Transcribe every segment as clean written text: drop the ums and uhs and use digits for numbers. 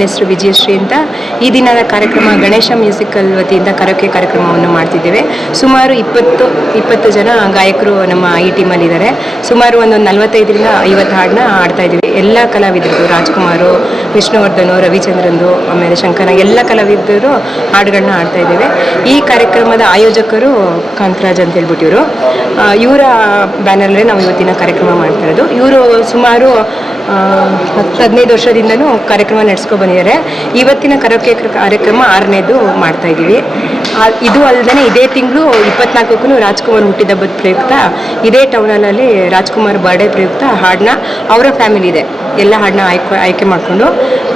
ನನ್ನ ಹೆಸರು ವಿಜಯಶ್ರೀ ಅಂತ. ಈ ದಿನದ ಕಾರ್ಯಕ್ರಮ ಗಣೇಶ ಮ್ಯೂಸಿಕಲ್ ವತಿಯಿಂದ ಕರೋಕೆ ಕಾರ್ಯಕ್ರಮವನ್ನು ಮಾಡ್ತಿದ್ದೇವೆ. ಸುಮಾರು 20 ಜನ ಗಾಯಕರು ನಮ್ಮ ಈ ಟೀಮಲ್ಲಿದ್ದಾರೆ. ಸುಮಾರು ಒಂದು 45ರಿಂದ 50 ಹಾಡನ್ನ ಆಡ್ತಾ ಇದ್ದೀವಿ. ಎಲ್ಲ ಕಲಾವಿದರು, ರಾಜ್ಕುಮಾರು, ವಿಷ್ಣುವರ್ಧನು, ರವಿಚಂದ್ರನ್ದು, ಆಮೇಲೆ ಶಂಕರ, ಎಲ್ಲ ಕಲಾವಿದರು ಹಾಡುಗಳನ್ನ ಆಡ್ತಾ ಇದ್ದೇವೆ. ಈ ಕಾರ್ಯಕ್ರಮದ ಆಯೋಜಕರು ಕಾಂತರಾಜ್ ಅಂತ ಹೇಳ್ಬಿಟ್ಟು ಇವರ ಬ್ಯಾನರ್ಲೇ ನಾವು ಇವತ್ತಿನ ಕಾರ್ಯಕ್ರಮ ಮಾಡ್ತಾ ಇರೋದು. ಇವರು ಸುಮಾರು 10-15 ವರ್ಷದಿಂದನೂ ಕಾರ್ಯಕ್ರಮ ನಡೆಸ್ಕೊಂಡು ಬಂದಿದ್ದಾರೆ. ಇವತ್ತಿನ ಕರೋಕೆ ಕಾರ್ಯಕ್ರಮ 6ನೇದು ಮಾಡ್ತಾ ಇದ್ದೀವಿ. ಇದು ಅಲ್ಲದೆ ಇದೇ ತಿಂಗಳು 24ಕ್ಕೂ ರಾಜ್ಕುಮಾರ್ ಹುಟ್ಟಿದಬ್ಬದ ಪ್ರಯುಕ್ತ ಇದೇ ಟೌನಲ್ಲಿ ರಾಜ್ಕುಮಾರ್ ಬರ್ಡೇ ಪ್ರಯುಕ್ತ ಹಾಡನ್ನ ಅವರ ಫ್ಯಾಮಿಲಿ ಇದೆ ಎಲ್ಲ ಹಾಡನ್ನ ಆಯ್ಕೆ ಮಾಡಿಕೊಂಡು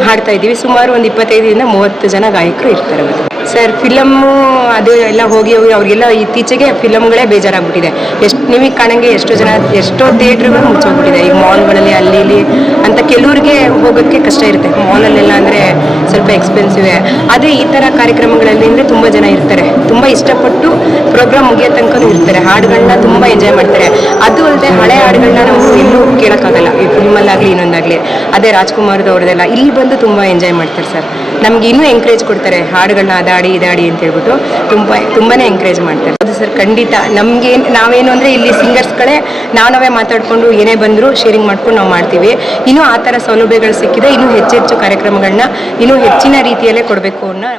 ಹಾಡ್ತಾ ಇದ್ದೀವಿ. ಸುಮಾರು ಒಂದು 25ರಿಂದ 30 ಜನ ಗಾಯಕರು ಇರ್ತಾರೆ. ಸರ್, ಫಿಲಮ್ಮು ಅದು ಎಲ್ಲ ಹೋಗಿ ಅವ್ರಿಗೆಲ್ಲ ಇತ್ತೀಚೆಗೆ ಫಿಲಮ್ಗಳೇ ಬೇಜಾರಾಗ್ಬಿಟ್ಟಿದೆ. ನಿಮಗೆ ಕಾಣಂಗೆ ಎಷ್ಟೋ ಥಿಯೇಟ್ರ್ಗಳು ಮುಚ್ಚೋಗ್ಬಿಟ್ಟಿದೆ. ಈಗ ಮಾಲ್ಗಳಲ್ಲಿ ಅಲ್ಲಿ ಇಲ್ಲಿ ಅಂತ ಕೆಲವ್ರಿಗೆ ಹೋಗೋಕ್ಕೆ ಕಷ್ಟ ಇರುತ್ತೆ. ಮಾಲಲ್ಲೆಲ್ಲ ಅಂದರೆ ಸ್ವಲ್ಪ ಎಕ್ಸ್ಪೆನ್ಸಿವ್. ಅದೇ ಈ ಥರ ಕಾರ್ಯಕ್ರಮಗಳಲ್ಲಿ ಅಂದರೆ ತುಂಬ ಜನ ಇರ್ತಾರೆ, ತುಂಬ ಇಷ್ಟಪಟ್ಟು ಪ್ರೋಗ್ರಾಮ್ ಮುಗಿಯೋ ತನಕನೂ ಇರ್ತಾರೆ. ಹಾಡುಗಳನ್ನ ತುಂಬ ಎಂಜಾಯ್ ಮಾಡ್ತಾರೆ. ಅದು ಅಲ್ಲದೆ ಹಳೆ ಹಾಡುಗಳನ್ನ ನಾವು ಎಲ್ಲೂ ಕೇಳೋಕ್ಕಾಗಲ್ಲ, ಈ ಫಿಲ್ಮಲ್ಲಾಗಲಿ ಇನ್ನೊಂದಾಗಲಿ. ಅದೇ ರಾಜ್ಕುಮಾರ್ದು ಅವ್ರದ್ದೆಲ್ಲ ಇಲ್ಲಿ ಬಂದು ತುಂಬ ಎಂಜಾಯ್ ಮಾಡ್ತಾರೆ ಸರ್. ನಮ್ಗೆ ಇನ್ನೂ ಎಂಕರೇಜ್ ಕೊಡ್ತಾರೆ, ಹಾಡುಗಳನ್ನ ಅದಾಡಿ ಇದಾಡಿ ಅಂತ ಹೇಳ್ಬಿಟ್ಟು ತುಂಬಾ ಎಂಕರೇಜ್ ಮಾಡ್ತಾರೆ. ಅದು ಸರ್, ಖಂಡಿತ ನಮಗೆ ನಾವೇನು ಅಂದರೆ ಇಲ್ಲಿ ಸಿಂಗರ್ಸ್ಗಳೇ ನಾವೇ ಮಾತಾಡಿಕೊಂಡು ಏನೇ ಬಂದರೂ ಶೇರಿಂಗ್ ಮಾಡ್ಕೊಂಡು ನಾವು ಮಾಡ್ತೀವಿ. ಇನ್ನೂ ಆ ಥರ ಸೌಲಭ್ಯಗಳು ಸಿಕ್ಕಿದೆ. ಇನ್ನೂ ಹೆಚ್ಚೆಚ್ಚು ಕಾರ್ಯಕ್ರಮಗಳನ್ನ ಇನ್ನೂ ಹೆಚ್ಚಿನ ರೀತಿಯಲ್ಲೇ ಕೊಡಬೇಕು ಅನ್ನೋ